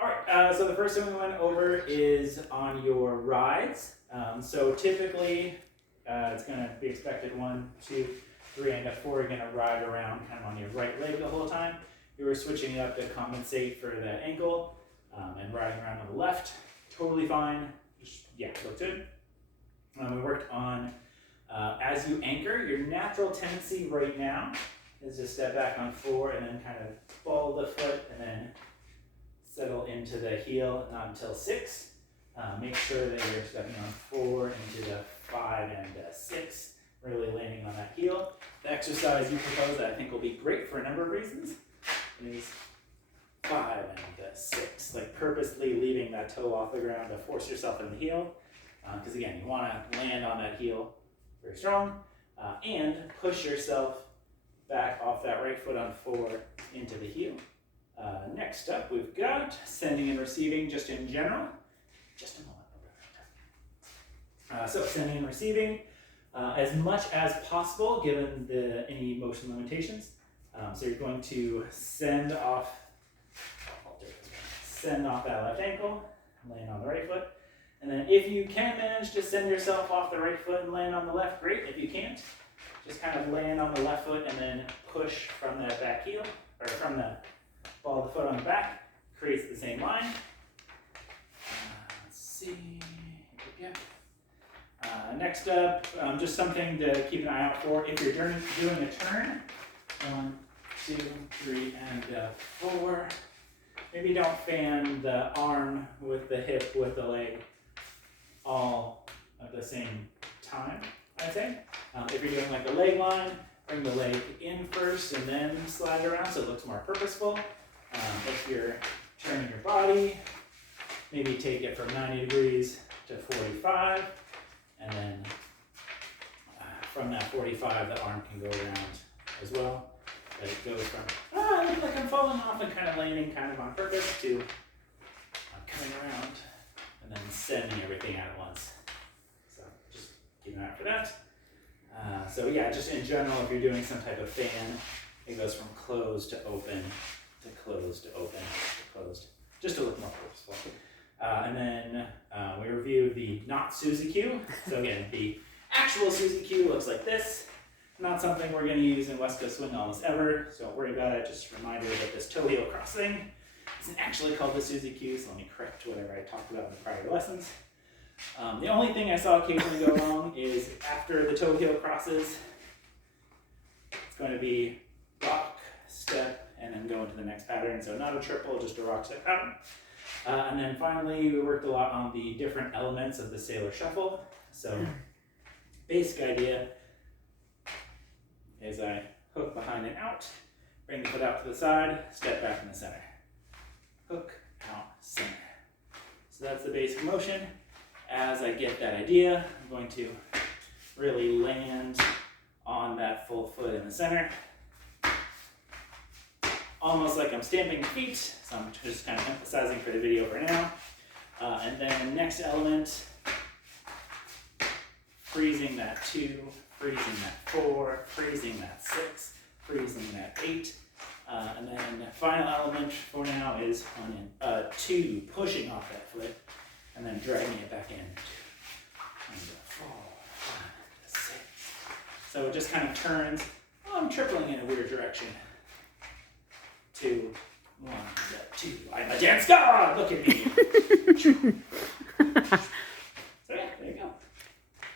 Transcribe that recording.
All right, so the first thing we went over is on your rides. So typically, it's going to be expected 1, 2, 3, and 4. You're going to ride around kind of on your right leg the whole time. You were switching it up to compensate for the ankle and riding around on the left. Totally fine. Yeah, looks good. We worked on as you anchor, your natural tendency right now is to step back on 4 and then kind of ball the foot and then settle into the heel, not until 6. Make sure that you're stepping on 4 into the 5 and 6, really landing on that heel. The exercise you propose that I think will be great for a number of reasons is 5 and 6, like purposely leaving that toe off the ground to force yourself in the heel. Because again, you want to land on that heel very strong and push yourself back off that right foot on 4 into the heel. Next up, we've got sending and receiving just in general. Just a moment. So sending and receiving as much as possible given any motion limitations. So you're going to send off that left ankle, land on the right foot. And then if you can manage to send yourself off the right foot and land on the left, great. If you can't, just kind of land on the left foot and then push from that back heel, or from the ball of the foot on the back, creates the same line. Let's see, here we go. Next up, just something to keep an eye out for. If you're doing a turn, 1, 2, 3, and 4, maybe don't fan the arm with the hip with the leg all at the same time, I'd say. If you're doing like a leg line, bring the leg in first and then slide it around so it looks more purposeful. If you're turning your body, maybe take it from 90 degrees to 45, and then from that 45, the arm can go around as well. But it goes from, I look like I'm falling off and kind of landing kind of on purpose to coming around and then sending everything out at once. So just keep an eye out for that. So yeah, just in general, if you're doing some type of fan, it goes from closed to open to closed to open to closed, just to look more purposeful. And then we reviewed the not Suzy Q. So again, the actual Suzy Q looks like this. Not something we're going to use in West Coast Swing almost ever, so don't worry about it. Just a reminder that this toe heel crossing isn't actually called the Suzy Q, so let me correct whatever I talked about in the prior lessons. The only thing I saw occasionally go wrong is after the toe heel crosses, it's going to be rock, step, and then go into the next pattern. So not a triple, just a rock, step, out. And then finally, we worked a lot on the different elements of the Sailor Shuffle. So basic idea is I hook behind and out, bring the foot out to the side, step back in the center. Hook, out, center. So that's the basic motion. As I get that idea, I'm going to really land on that full foot in the center. Almost like I'm stamping feet, so I'm just kind of emphasizing for the video for now. And then the next element, freezing that 2, freezing that 4, freezing that 6, freezing that 8. And then the final element for now is on 2, pushing off that foot, and then dragging it back in. And 4, 5, 6. So it just kind of turns. I'm tripling in a weird direction. 2, 1, 2. I'm a dance god! Look at me!